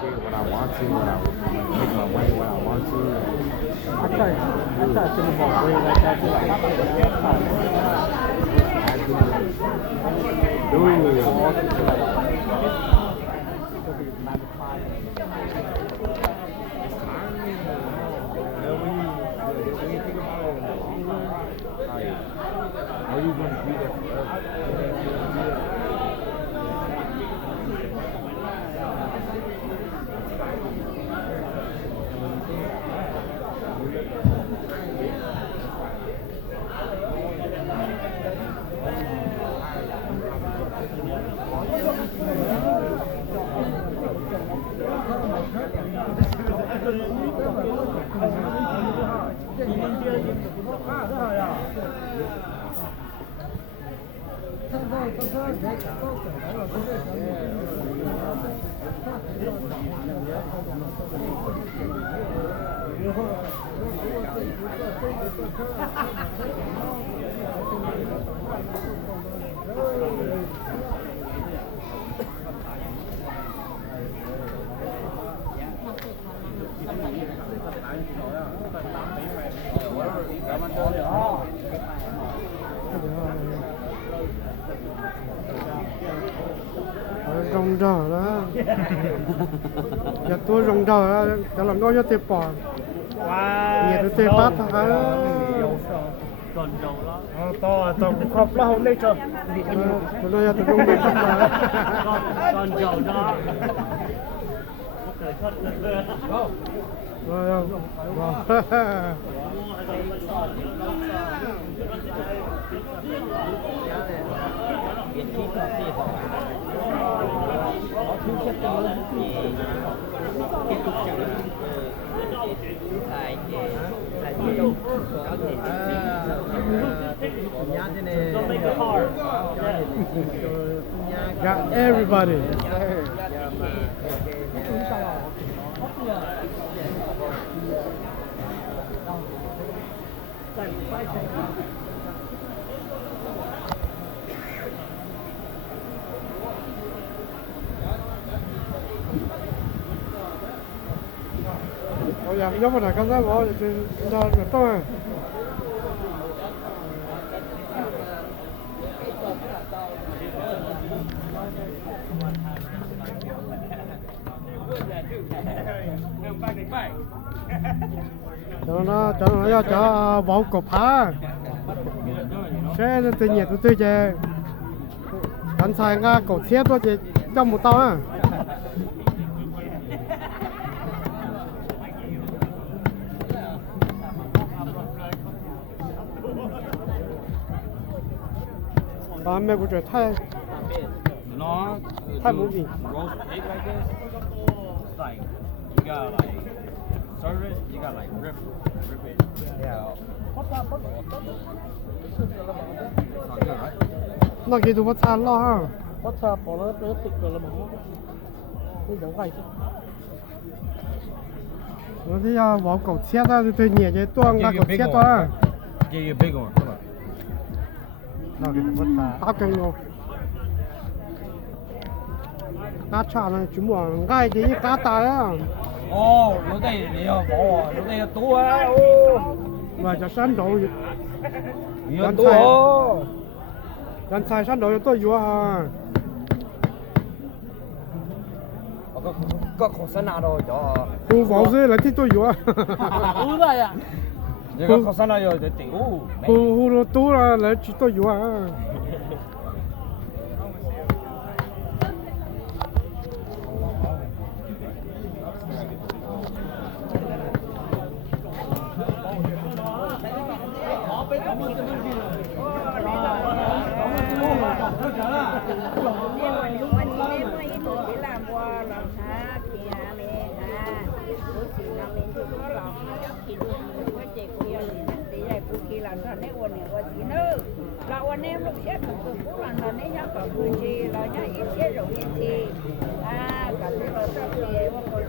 shit when I want to, when I make my money when I want to. I try to think about way like that too. When you think about it in the long run, like, are you going to be there forever? rồng rờ đó, giờ tôi rồng rờ đó, cho là nói cho tiệp bỏ, nhà tôi tiệp bắt hả? Còn dầu đó, to cũng khóc là hôm nay trời, tôi nói cho tôi rồng rờ đó, còn dầu đó, got everybody. Dạ, nhớ vào này, con ra bỏ cho tôi. Cho bỏ cột phá. Sẽ tự nhiên tôi chơi. Cảnh sai nga cột xe tôi chơi trong một tao á. Mẹ của trời thay No, thay mũ gì? roast pig like this. It's like you gotta like serve it. You gotta like rip it. Yeah. It's not good, right? nó kia tụi nó than lo ha. có thà bỏ nó tích rồi là mà cái giống vậy chứ. Nó thì bỏ cột xe ra tôi nhẹ cái toang ra cột xe toa. Give you a big one. Come on. nó kia tụi nó tao cần luôn. cá chả này chúng mà ngay cái cá tài á. Ồ, lúc đây thì bỏ, lúc đây tú á. Và cho sẵn đồ Nhiều tú. Gần xài sẵn đồ cho tôi vừa à. Có khổ sẵn nào rồi cho. Cô vào dưới là thì tôi vừa. Ú rồi à. Nếu có khổ sẵn nào rồi thì tiểu. Cô tú là chỉ tôi vừa à. Anh em lúc xét một cuộc cũng là nó nên nhắc cả người gì là nhắc ít chết rồi ít thì cả cái rồi sau thì mà còn